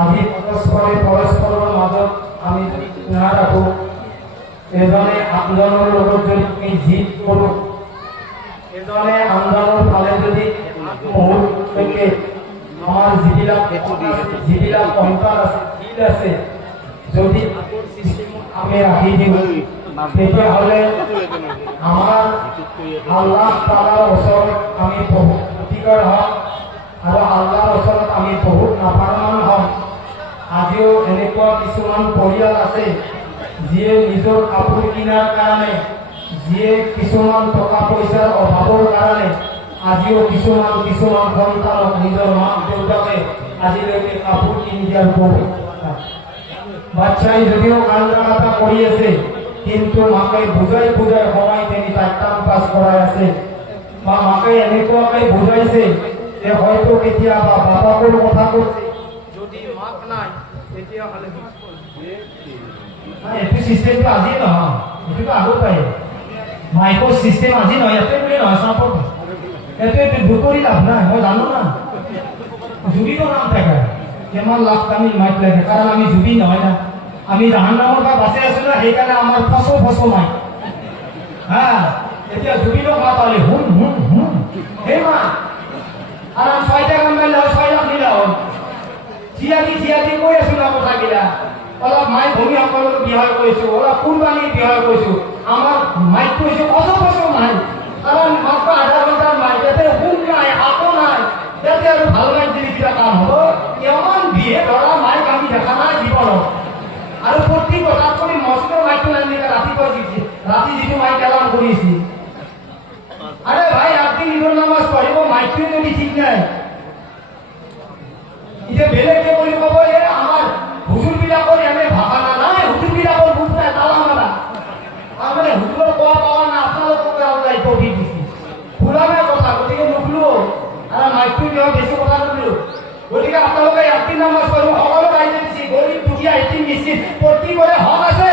আজি পৰস্পৰৰ মাজত আমি নাৰাখো এজনে আনজনৰ লগত যদি আমি জিদ কৰোঁ এজনে আনজনৰ ফালে যদি মুহূৰ্তলৈকে আমাৰ যিবিলাক অন্তৰ আছে দিল আছে যদি আমি ৰাখি দিওঁ তেতিয়াহ'লে আমাৰ আল্লাহ তাআলাৰ ওচৰত আমি বহুত ক্ষতিকৰ হ'ম আৰু আল্লাহৰ ওচৰত আমি বহুত নাফৰমান হ'ম। আজিও এনেকুৱা কিছুমান পৰিয়াল আছে যিয়ে নিজৰ কাপোৰ কিনাৰ কাৰণে যিয়ে কিছুমান টকা পইচাৰ অভাৱৰ কাৰণে আজিও কিছুমান সন্তানক নিজৰ মাক দেউতাকে আজিলৈকে কাপোৰ কিনি দিয়াৰ বহুত বাচ্চাই যদিও কান্দা কাটা কৰি আছে কিন্তু মাকে বুজাই সবাই তিনি তাক পাছ কৰাই আছে বা মাকে এনেকুৱাকৈ বুজাইছে যে হয়তো কেতিয়াবা বাপাকৰ কথা কৈছে যদি মাক নাই তেতিয়াহ'লে এইটো চিষ্টেমটো আজি নহয় এইটোতো আগত পায় মাইকৰ চিষ্টেম আজি নহয় ইয়াতে বুলি নহয় চাপৰ্ট এইটো দুপৰি লাভ নাই মই জানো না জুবিনো নাম থাকে কিমান লাখ আমি মাইক লাগে কাৰণ আমি জুবি নহয় না আমি জাহান্নামৰ পৰা বাচি আছো না সেইকাৰণে আমাৰ ফচ মাইক হা এতিয়া জুবিনো মাত পালে হুম সেই মা আৰু ছয়টা কাম কৰিলে হয় 6 লাখ দিলে হ'ল থিয়াতি কৈ আছো না কথাগিলা অলপ মাই ভূমিসকলক বিহাৰ কৰিছোঁ অলপ কুৰবানী বিহাৰ কৰিছোঁ আমাৰ মাইক কৈছোঁ ফচ মাই কাৰণ মাত্ৰ আধা ঘণ্টাৰ মাইক যাতে হুম নাই আকৌ নাই যাতে আৰু ভাল মাইক দিলে কিবা কাম হ'ব কিমান বিয়ে ধৰা মাইক আমি দেখা নাই জীৱনত আৰু প্ৰতি কথাত কৰি মস্কৰ মাইকটো নানিলে ৰাতিপুৱা ৰাতি যিটো মাইক এলাৰ্ম কৰিছিল আৰে ভাই আপনি নিজৰ নামাজ পঢ়িব মাইকটো যদি ঠিক নাই এতিয়া বেলেগে বুলি ক'ব এ আমাৰ হুজুৰবিলাকৰ এনে ভাষা নাই হুজুৰবিলাকৰ বুক নাই তালা মাৰা আমাৰ হুজুৰৰ কোৱা পাৱা না আপোনালোকক ওলাই পঢ়ি দিছে পুৰাণা কথা গতিকে নুখলো আৰু মাইকটো দিয়ক বেছি কথা নুখলো গতিকে আপোনালোকে ৰাতি নামাজ পঢ়িব সকলো কাইজে দিছে গৰীব দুখীয়া এটি মিস্কিন প্ৰত্যেকৰে হক আছে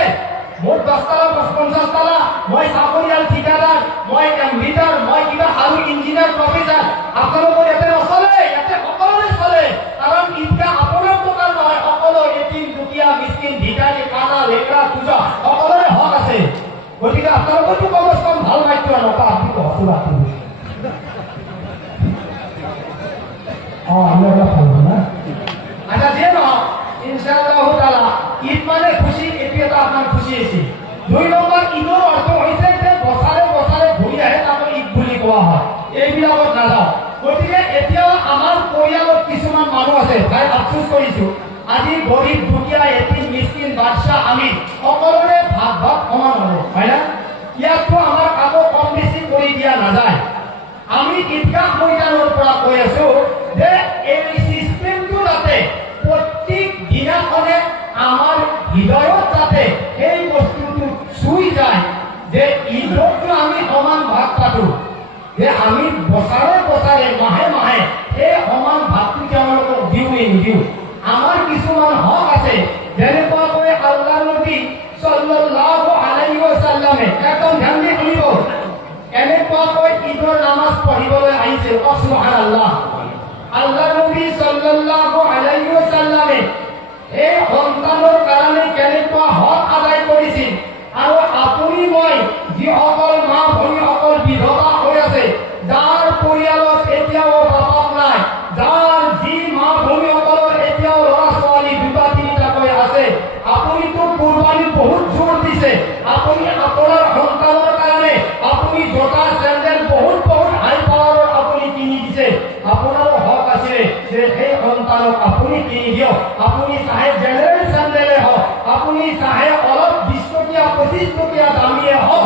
মোৰ 10 তালা 50 তালা মই চাকৰিয়াল ঠিকাদাৰ মই কম্পিউটাৰ মই কিবা আৰু ইঞ্জিনিয়াৰ প্ৰফেছৰ আপোনালোকৰ ইয়াতে নচলে ইয়াতে সকলোৰে চলে কাৰণ ইনকা আপোনাৰ টকাৰ নহয় সকলো এটিম দুখীয়া মিস্কিন ভিখাৰী কানা লেকৰা পূজা সকলোৰে হক আছে গতিকে আপোনালোকৰতো কম ভাল মাইকটো আনকা আপুনি হকটো ৰাখিব আমরা ভালো না আচ্ছা যে নহওক ইনশাআল্লাহ তাআলা ঈদ মানে খুশি এটা আপনার খুশি আছে 2 নম্বর ঈদৰ অৰ্থ হৈছে যে বছৰে ঘূৰি আহে তাকে ঈদ বুলি কোৱা হয় এইবিলাকত নাযাওঁ গতিকে এতিয়া আমাৰ পৰিয়ালত কিছুমান মানুহ আছে তাই আফসোস কৰিছো আজি গৰীব দুখীয়া এটিম মিস্কিন বাদশা আমি সকলোৰে ভাগ সমান হ'ব হয় না ইয়াতো আমাৰ কাকো কম বেছি কৰি দিয়া নাযায় আমি ঈদগাহ ময়দানৰ পৰা কৈ আছো যে এই সিস্টেমটো যাতে প্ৰত্যেক দিনাখনে আমাৰ হৃদয়ত যাতে এই বস্তুটো চুই যায় যে ঈদতো আমি সমান ভাগ পাতো যে আমি বছৰে মাহে এই সমান ভাগটো তেওঁলোকক দিওঁ আমাৰ কিছুমান হক আছে যেনেকৈ আল্লাহৰ নবী সাল্লাল্লাহু আলাইহি ওয়াসাল্লামে একদম ধ্যান দি শুনিব এনেকৈ ঈদৰ নামাজ পঢ়িবলৈ আহিছিল সুবহানাল্লাহ আল্লাহৰ নবী সাল্লাল্লাহু আলাইহি ওয়াসাল্লামে এই সন্তানৰ কাৰণে কেনেকুৱা হক আদায় কৰিছিল আৰু আপুনি মই যিসকল মা ভনীসকল বিধৱা হৈ আছে যাৰ পৰিয়ালত এতিয়াও বাপক নাই যাৰ যি মা ভনীসকলৰ এতিয়াও ল'ৰা ছোৱালী 2-3টাকৈ আছে আপুনিতো কুৰবানী বহুত জোৰ দিছে আপুনি আপোনাৰ সন্তানৰ কাৰণে আপুনি জোতা চেণ্ডেল বহুত হাই পাৱাৰৰ আপুনি কিনি দিছে আপোনাৰো হক আছে যে সেই সন্তানক আপুনি কিনি দিয়ক আপুনি চাহে জেনেৰেল চেণ্ডেলে হওক আপুনি চাহে অলপ 20 টকীয়া 25 টকীয়া দামীয়ে হওক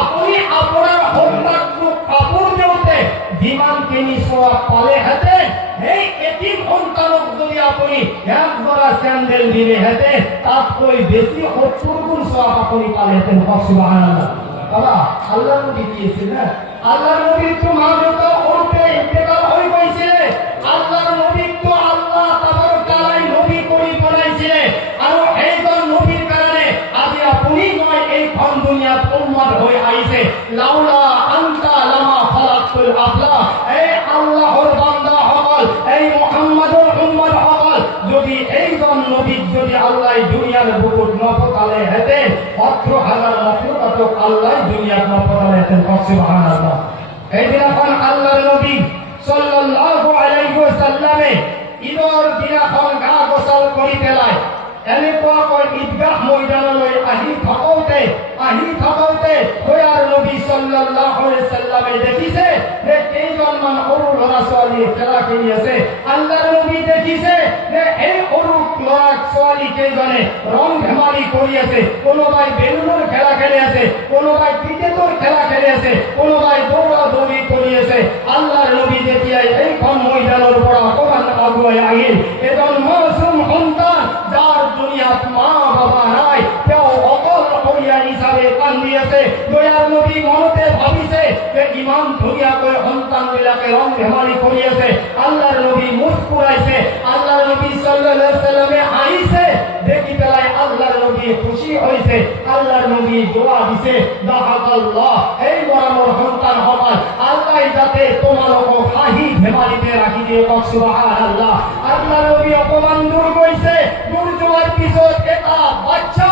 আপুনি আপোনাৰ সন্তানটোক কাপোৰ দিওঁতে যিমান কিনি চোৱা পালেহেঁতেন সেই এটিম সন্তানক যদি আপুনি একজোৰা চেণ্ডেল দিলেহেঁতেন তাতকৈ বেছি 70 গুণ চোৱা আপুনি পালেহেঁতেন সুবহানাল্লাহ বাবা আল্লাহৰ নবী দিয়েছিল না আল্লাহৰ নবীতো মা দেউতা ওৰতে ইন্তেকাল হৈ গৈছিল আল্লাহৰ নবীতো আল্লাহ তাবাৰক তাআলা নবী কৰি বনাইছিল আৰু এইজন নবীৰ কাৰণে আজি আপুনি মই এই খন দুনিয়াত উম্মত হৈ আহিছে লাউলা আনতা লামা খালাকতুল আফলা এই আল্লাহৰ বান্দা সকল এই মুহাম্মাদৰ উম্মত সকল যদি এইজন নবীর যদি আল্লাহ দুনিয়ার বুকুট নপতালে হেতে ১৮,০০০ মখলুকাতক আল্লাহ দুনিয়ার নপতালে হেতেন। সুবহানাল্লাহ। এই দিনাখন আল্লাহর নবী সাল্লাল্লাহু আলাইহি ওয়াসাল্লামে ঈদর দিনাখন গা গোসল কৰি পেলাই এনেকুৱাকৈ ঈদগাহ ময়দানলৈ আহি থাকোঁতে দয়াৰ নবী সাল্লাল্লাহু আলাইহি ওয়াসাল্লামে দেখিছে যে কেইজনমান সৰু ল'ৰা ছোৱালী খেলা খেলি আছে। আল্লাহৰ নবী দেখিছে যে এই সৰু ল'ৰা ছোৱালী কেইজনে ৰং ধেমালি কৰি আছে। কোনোবাই বেলুনৰ খেলা খেলি আছে, কোনোবাই ক্ৰিকেটৰ খেলা খেলি আছে, কোনোবাই দৌৰা দৌৰি কৰি আছে। আল্লাহৰ নবী যেতিয়াই এইখন ময়দানৰ পৰা অকণমান আগুৱাই আহিল, এজন মাসুম সন্তান যাৰ দুনিয়াত মা বাবা নাই, তেওঁ অকলশৰীয়া হিচাপে কান্দি আছে। দয়াৰ নবী মনতে ভাবিছে যে ইমান ধুনীয়াকৈ সন্তানবিলাকে ৰং ধেমালি কৰি আছে। আল্লাহৰ নবী মুস্কুৰাইছে। আল্লাহৰ নবী সাল্লাল্লাহু আলাইহি ওয়াসাল্লামে আহিছে দেখি পেলাই আল্লাহর নবী খুশি হয়েছে। আল্লাহর নবী দোয়া দিছে, দাহাকাল্লাহ, এই মরামর সন্তান হবার আল্লাহ যাতে তোমালোকক হাঁহি ধেমালিতে রাখি দিয়ে। সুবহানাল্লাহ। আল্লাহর নবী অপমান দূর কইছে। দূর যাওয়ার পিছত এটা বাচ্চা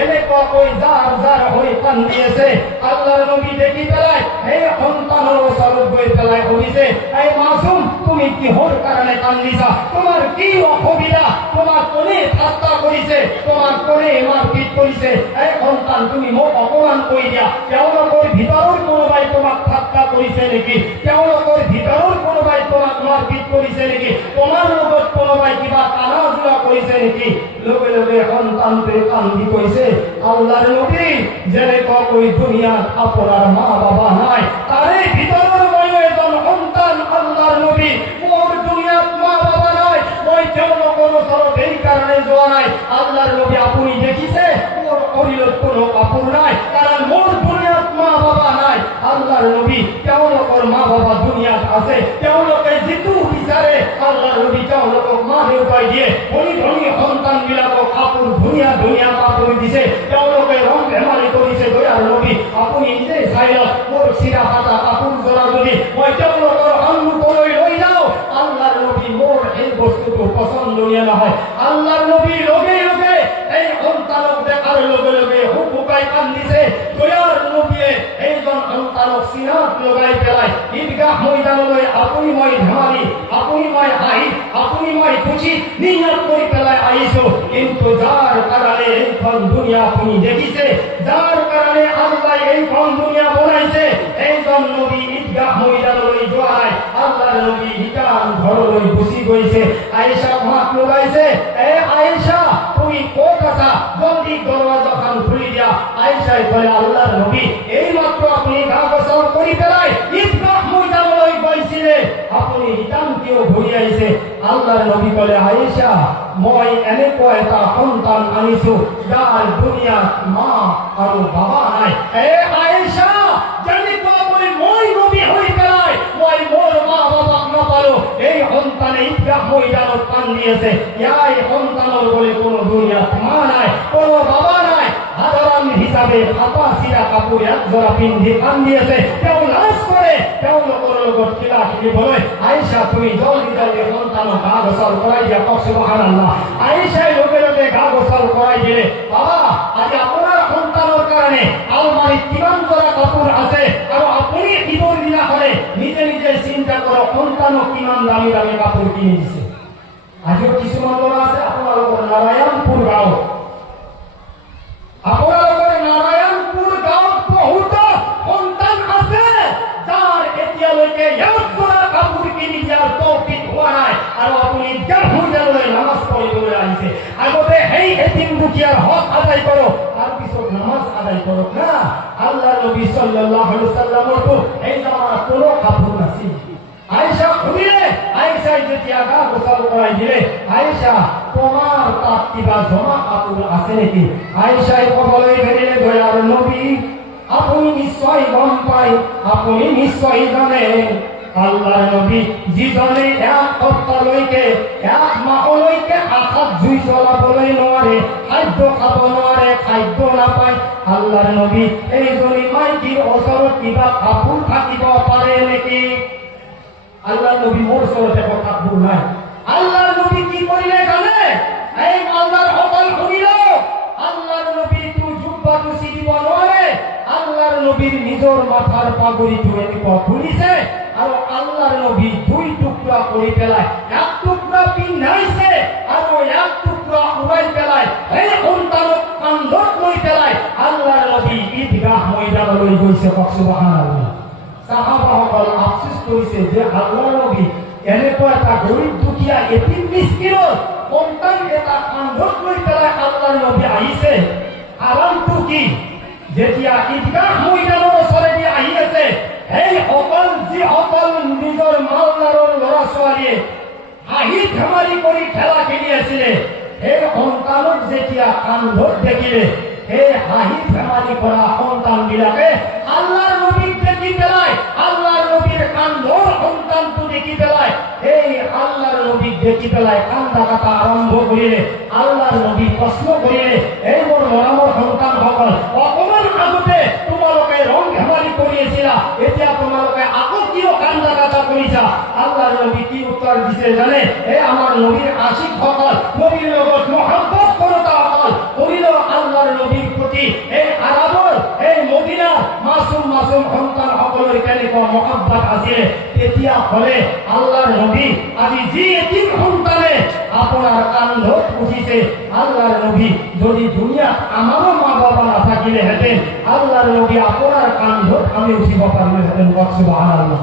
এনেকুৱাকৈ যাৰ হয়ে কান্দিয়েছে। আল্লাহৰ নবী দেখি পেলাই এই সন্তানৰ ওচৰত গৈ পেলাই সুধিছে, এই মাসুম, তুমি কিহৰ কাৰণে কান্দিছা? তোমাৰ কি অসুবিধা? তোমাক কোনে ঠাট্টা কৰিছে? তোমাক কোনে মাৰপিট কৰিছে? এই সন্তান, তুমি মোক অকমান কৈ দিয়া, তেওঁলোকৰ ভিতৰৰ কোনোবাই তোমাক ঠাট্টা কৰিছে নেকি? তেওঁলোকৰ ভিতৰৰ কোনোবাই তোমাক মাৰপিট কৰিছে নেকি? তোমাৰ লগত কোনোবাই কিবা টানা জোৰা কৰিছে নেকি? লগে লগে সন্তানটোৱে কান্দি কৈছে, আল্লাহৰ নবী, যেনেকুৱাকৈ দুনিয়াত আপোনাৰ মা বাবা নাই, তাৰে ভিতৰৰ ময়ো এজন সন্তান। আল্লাহৰ নবী, মোৰ দুনিয়াত মা বাবা নাই, মই তেওঁলোকৰ ওচৰত এই কাৰণে যোৱা নাই। আল্লাহৰ নবী, আপুনি দেখিছে মোৰ শৰীৰত কোনো কাপোৰ নাই, কাৰণ মোৰ দুনিয়াত মা বাবা নাই। আল্লাহৰ নবী, তেওঁলোকৰ মা বাবা দুনিয়াত আছে, তেওঁলোকে যিটো বিচাৰে আল্লাহৰ নবী তেওঁলোকক মা দেউতাই দিয়ে। ধনী ধনী সন্তান বিলাকক কাপোৰ ধুনীয়া ধুনীয়া কাপোৰ দিছে, তেওঁলোকে ৰং ধেমালি কৰিছে। দয়াৰ নবী, আপুনি নিজে চাই লওক, মোৰ চিৰা ফাটা কাপোৰ জোৰা যদি মই তেওঁলোকৰ সন্মুখলৈ লৈ যাওঁ, আল্লাহৰ নবী মোৰ এই বস্তুটো পছন্দনীয় নহয়। আল্লাহৰ নবী লগে লগে এই সন্তানক দেখাৰ লগে লগে হুকুকাই কান্দিছে। দয়াৰ নবীয়ে এইজন সন্তানক চিনাত লগাই পেলাই ঈদগাহ ময়দানলৈ আপুনি মই ধেমালি, আপুনি মই হাঁহি, আপুনি মই খুশি নিয়ত কৰি পেলাই আহিছো। কিন্তু যাৰ কাৰণে এইখন দুনিয়া আপুনি দেখিছে, যাৰ কাৰণে আল্লাহ এইখন দুনিয়া বনাইছে, এইজন নবী ঈদগাহ ময়দানলৈ যোৱা নাই। আল্লাহৰ নবী হিকান ঘৰলৈ গুচি গৈছে। আয়েশা মাত লগাইছে, এ আয়েশা, তুমি ক'ত আছা? জলদি দরওয়াজাখন খুলি দিয়া। আয়েশাই বলে, আল্লাহর নবী, এই মাত্র আপনি গা গোসল কৰি পেলাই ঈদগাহ ময়দানলৈ গৈছিলে, আপুনি হিকান কিয় ঘূৰি আহিছে? আল্লাহৰ নবী বলে, আয়েশা, মই এনেকুৱা এটা সন্তান আনিছো যাৰ দুনিয়াত মা আৰু বাবা নাই। এ আয়েশা, যেনেকুৱাকৈ মই নবী হৈ পেলাই মই মোৰ মা বাবাক নাপালো, এই সন্তানে ঈদগাহ ময়দানত কান্দি আছে। ইয়াই সন্তানৰ বলে কোনো দুনিয়াত মা নাই, কোনো বাবা নাই। সাধাৰণ হিচাপে ফাটা চিৰা কাপোৰ একজোৰা পিন্ধি কান্দি আছে। তেওঁ লাজ কৰে তেওঁলোকৰ লগত কিবা খেলিবলৈ। আয়েশা, তুমি জলদি জলদি সন্তানক গা গোসল কৰাই দিয়া। সুবহানাল্লাহ। আয়েশাই লগে লগে গা গোসল কৰাই দিলে। বাবা, আজি আপোনাৰ সন্তানৰ কাৰণে আলমাৰীত কিমান জোৰা কাপোৰ আছে, আৰু আপুনি ঈদৰ দিনাখনে নিজে নিজে চিন্তা কৰক সন্তানক কিমান দামী দামী কাপোৰ কিনি দিছে। আজিও কিছুমান ল'ৰা আছে আপোনালোকৰ নাৰায়ণপুৰ গাঁৱত, আপোনালোকৰ নাৰায়ণপুৰ গাঁৱত বহুত সন্তান আছে যাৰ এতিয়ালৈকে একজোৰা কাপোৰ কিনি দিয়াৰ তৌফিক হোৱা নাই, আৰু আপুনি ঈদগাহ ময়দানলৈ নামাজ পঢ়িবলৈ আহিছে। আগতে সেই এতিম দুখীয়াৰ হক আদায় কৰক, তাৰ পিছত নামাজ আদায় কৰক না। আল্লাহৰ নবী সাল্লাল্লাহু আলাইহি ওয়াসাল্লামৰতো এই জামানাত কোনো কাপোৰ নাছিল। আয়েশা শুনিলে, আয়েশাই যেতিয়া গা গোসল কৰাই দিলে, আয়েশা, তোমাৰ তাত কিবা জমা কাপোৰ আছে নেকি? আয়েশাই ক'বলৈ ধৰিলে, দয়াৰ নবী, আপুনি নিশ্চয় গম পায়, আপুনি নিশ্চয় জানে, আল্লাহৰ নবী যিজনে এক সপ্তাহলৈকে এক মাহলৈকে আকাশ জুই জ্বলাবলৈ নোৱাৰে, খাদ্য খাব নোৱাৰে, খাদ্য নাপায়, আল্লাহৰ নবী এইজনী মাইকীৰ ওচৰত কিবা কাপোৰ থাকিব পাৰে নেকি? আল্লাহৰ নবী মোৰ ওচৰত কাপোৰ নাই। আল্লাহৰ নবী কি কৰিলে জানে? নিজৰ মাথাৰ পাগুৰিটো এনেকুৱা খুলিছে আৰু আল্লাহৰ নবী দুই টুকুৰা কৰি পেলাই এক টুকুৰা পিন্ধাইছে আৰু এক টুকুৰা উৰাই পেলাই সেই সন্তানক কান্ধত লৈ পেলাই আল্লাহৰ নবী ঈদগাহ ময়দানলৈ গৈছে। সুবহানাল্লাহ। সাহাবাসকল আফসোস কৰিছে যে আল্লাহৰ নবী এনেকুৱা এটা গৰীব দুখীয়া এতিম মিস্কিনৰ সন্তান এটা কান্ধত লৈ পেলাই আল্লাহৰ নবী আহিছে। আৰামটো কি? যেতিয়া ঈদগাহ ময়দানৰ ওচৰেদি আহি আছে, এই সকল যিসকল নিজৰ মালদাৰৰ ল'ৰা ছোৱালীয়ে হাঁহি ধেমালি কৰি খেলা খেলি আছিলে, সেই সন্তানক যেতিয়া কান্ধত দেখিলে, সেই হাঁহি ধেমালি কৰা সন্তান বিলাকে আল্লাহৰ নবীক দেখি পেলাই, আল্লাহৰ নবীৰ কান্ধৰ সন্তানটো দেখি পেলাই, এই আল্লাহৰ নবীক দেখি পেলাই কান্দা কাটা আৰম্ভ কৰিলে। আল্লাহৰ নবী প্ৰশ্ন কৰিলে, এই মোৰ মৰমৰ সন্তানসকল, অকমান আগতে তোমালোকে ৰং ধেমালি কৰি আছিলা, এতিয়া তোমালোকে আকৌ কিয় কান্দা কাটা কৰিছা? আল্লাহৰ নবী কি উত্তৰ দিছে জানে? এই আমাৰ নবীৰ আশিকসকল, নবীৰ লগত মহব্বত কৰোতাসকল কৰিল আল্লাহৰ নবীৰ প্ৰতি এই আৰবৰ, এই মদিনাৰ মাসুম মাসুম সন্তান সকলেৰ কেনেকুৱা মহব্বত আছিলে। তেতিয়া হলে আল্লাহর নবী আজি যি এতিম সন্তানে আপনার কান্ধত উঠিছে, আল্লাহর নবী যদি দুনিয়াত আমারও মা বাবা না থাকিলে হেতেন, আল্লাহর নবী আপনার কান্ধত আমি উঠিব পারলে হেতেন। সুবহানাল্লাহ।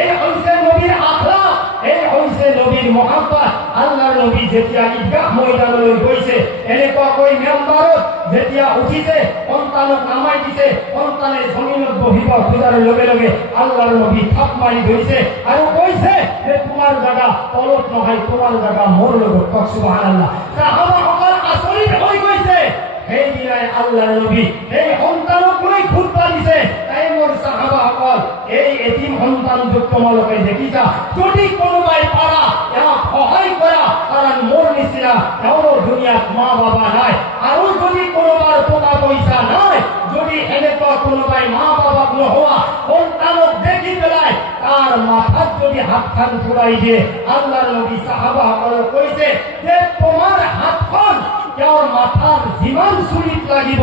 এই হইছে নবীর আখলাক, এই হইছে নবীর মহব্বত। আল্লাহর নবী যেতিয়া ঈদগাহ ময়দানলৈ গৈছে, এনেকুৱাকৈ মেম্বাৰত যেতিয়া উঠিছে, সন্তানক নামাই দিছে, সন্তানে জমিনত বহিব খোজাৰ লগে লগে আল্লাহৰ নবী থাপ মাৰি ধৰিছে আৰু কৈছে যে তোমাৰ জাগা তলত নহয়, তোমাৰ জাগা মোৰ লগত। সুবহানাল্লাহ। সাহাবাসকল আচৰিত হৈ গৈছে। সেইদিনাই আল্লাহৰ নবী এই সন্তানক লৈ খুতবা দিছে, তাই মোৰ সাহাবাসকল, এই এতিম সন্তানটোক তোমালোকে দেখিছা, যদি কোনোবাই পাৰা ইয়াক সহায় কৰা, কাৰণ মোৰ নিচিনা তেওঁৰো দুনিয়াত মা বাবা নাই, আৰু যদি কোনোবাৰ টকা পইচা নাই, যদি এনেকুৱা কোনোবাই মা বাবাক নোহোৱা সন্তানক দেখি পেলাই তাৰ মাথাত যদি হাতখন ফুৰাই দিয়ে, আল্লাহৰ নবী সাহাবাসকলক কৈছে যে তোমাৰ হাতখন তেওঁৰ মাথাৰ যিমান চুলিত লাগিব,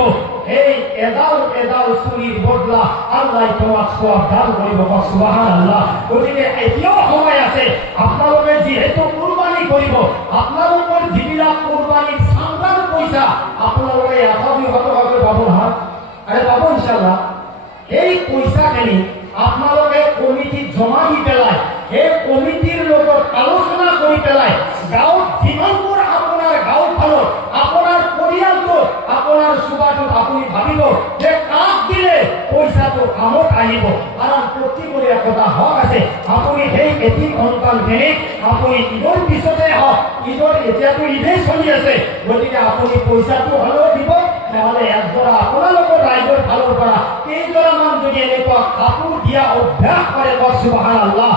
এই এডাল এডাল চুলিৰ বদলা আল্লাহ তোমাক সওয়াব দান কৰিব। সুবহানাল্লাহ। গতিকে এতিয়াও সময় আছে, আপোনালোকে যিহেতু কুৰবানি কৰিব, আপোনালোকৰ যিবিলাক কুৰবানিৰ চান্দাৰ পইচা আপোনালোকে 100-200 টকাকৈ পাব নহয়, আরে পাব ইনশাআল্লাহ। এই পইচাখিনি আপোনালোকে কমিটিত জমা দি পেলাই, এই কমিটিৰ লগত আলোচনা কৰি পেলাই গাঁৱত যিমানবোৰ আপোনাৰ গাঁওখনত আপোনাৰ পৰিয়ালটো আপোনাৰ সুবাটোত আপুনি ভাবিব যে কাক দিলে পইচাটো কামত আহিব। কাৰণ প্ৰত্যেকৰে একতা হক আছে। আপুনি সেই এতিম সন্তানখিনিক আপুনি ঈদৰ পিছতে হওক, ঈদৰ এতিয়াতো ঈদেই চলি আছে, গতিকে আপুনি পইচাটো হ'লেও দিব, নহ'লে একজোৰা আপোনালোকৰ ৰাইজৰ ফালৰ পৰা কেইজোৰামান যদি এনেকুৱা কাপোৰ দিয়া অভ্যাস কৰে, সুবহানাল্লাহ,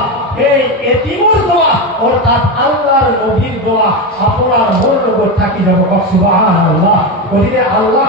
এই এতিমৰ দোয়া অৰ্থাৎ আল্লাহৰ নবীৰ দোয়া আপনাৰ মোৰ লগত থাকি যাব। সুবহানাল্লাহ। গতিকে আল্লাহ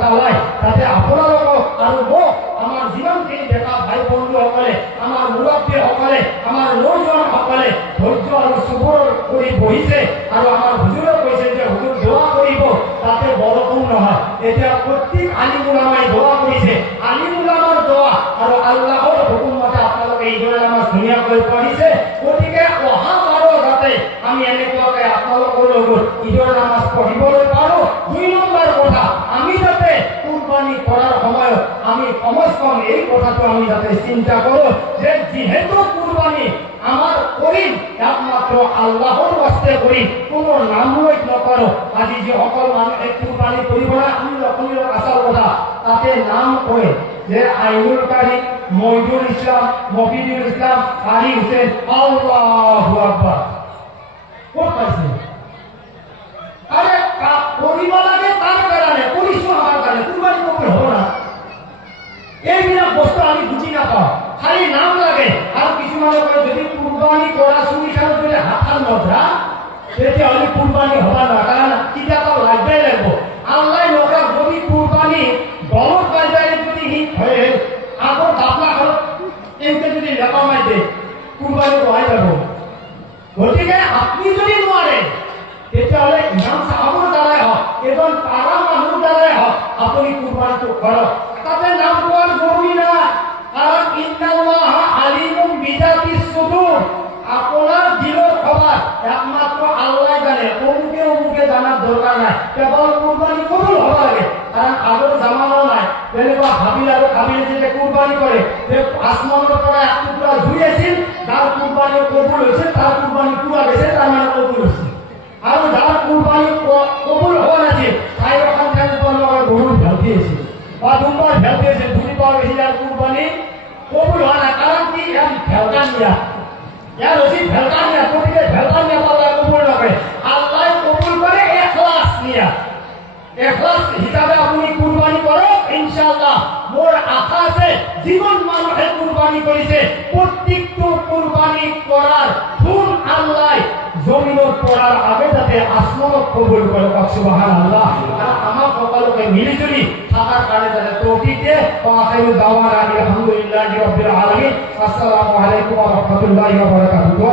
তাআলাই তাতে আপোনালোকক আৰু মোক, আমাৰ যিমানখিনি ডেকা ভাই বন্ধুসকলে, আমাৰ মুৰব্বীসকলে, আমাৰ নৌজোৱানসকলে ধৈৰ্য আৰু সবুৰ কৰি বহিছে, আৰু আমাৰ হুজুৰে কৈছে যে হুজুৰ দোয়া কৰিব তাতে বৰষুণ নহয়। এতিয়া প্ৰত্যেক আলিম উলামাই দোয়া কৰিছে, আলিম উলামাৰ দোয়া আৰু আল্লাহৰ হুকুম মতে আপোনালোকে ঈদৰ নামাজ ধুনীয়াকৈ পঢ়িছে। গতিকে অহা বাৰৰ যাতে আমি এনেকুৱাকৈ আপোনালোকৰ লগত ঈদৰ নামাজ পঢ়িবলৈ পাৰোঁ। 2 নম্বৰ কথা, আমি যাতে কুৰবানি কৰাৰ সময়ত আমি কমস কম এই কথাটো আমি যাতে চিন্তা কৰোঁ যে যিহেতু কুৰবানি আমাৰ কৰিম একমাত্ৰ আল্লাহৰ বাস্তে কৰিম, কোনো নাম লৈ নকৰোঁ। আজি যিসকল মানুহে কুৰবানি কৰিব না, আমি যখনই আচার কথা তাতে নাম কয় যে আইনুল কারি, মইদুল ইসলাম, মফিদুল ইসলাম, কারি হুসেন, আল্লাহু আকবার। ক'ত পাইছে? আরে কৰিব লাগে তাৰ কাৰণে, কৰিছো আমাৰ কাৰণে, কুৰবানি কৰিব হ'ব না। এইবিলাক বস্তু আমি বুজি নাপাওঁ, খালি নাম লাগে। আৰু কিছুমানে কয় যদি কুৰবানি কৰা চুৰিখানত যদি হাতখন নধৰা তেতিয়াহ'লে কুৰবানি হ'ব না, কাৰণ কিবা এটা লাগবাই লাগিব। আল্লাহ নকৰা যদি কুৰবানি গলত বাজাৰে যদি হিট হয়ে আগৰ দাপলাখনত এনেকে যদি লেপা মাৰি দিয়ে, কুৰবানি বহাই যাব। গতিকে আপুনি যদি নোৱাৰে তেতিয়াহ'লে ইমাম সাহাবৰ দ্বাৰাই হওক, এজন পাৰা মানুহৰ দ্বাৰাই হওক, আপুনি কুৰবানিটো কৰক। তাতে নাম কোৱাৰ জৰুৰী নাই, কাৰণ যে কুরবানি করে যে আসমানের পরে এক টুকরা ঝুড়িয়েছিল তার কুরবানি কবুল হয়েছে, তার কুরবানি পুরা গেছে, তার মানে কবুল হয়েছে। আর যার কুরবানি কবুল হওয়া আছে তাই ওখান থেকে গরুর ভেল দিয়েছে বা দুবার ভেল দিয়েছে, দুই পাওয়া গেছে যার কুরবানি কবুল হয় না। কারণ কি ভেলটা নিয়া यार उसी भलकानिया कोई के भलकानिया वाला कबूल ना करे, अल्लाह कबूल करे इखलास निया, इखलास हिसाबे अपनी कुर्बानी करो इंशाअल्लाह मोर आखा से जीवन मानुषे कुर्बानी करिছে প্রত্যেকটো কুরবানি করার ফুল আল্লাহ জমিনত পড়ার আগে যাতে আসমানত কবুল করে সুবহানাল্লাহ। আর আমার সকলকে মিলিজুলি থাকার কারণে যাতে তৌফিক দেয়। ওয়া আখিরু দাওয়ানা আলহামদুলিল্লাহি রাব্বিল আলামিন। আসসালামু আলাইকুম ওয়া রাহমাতুল্লাহি ওয়া বারাকাতুহু।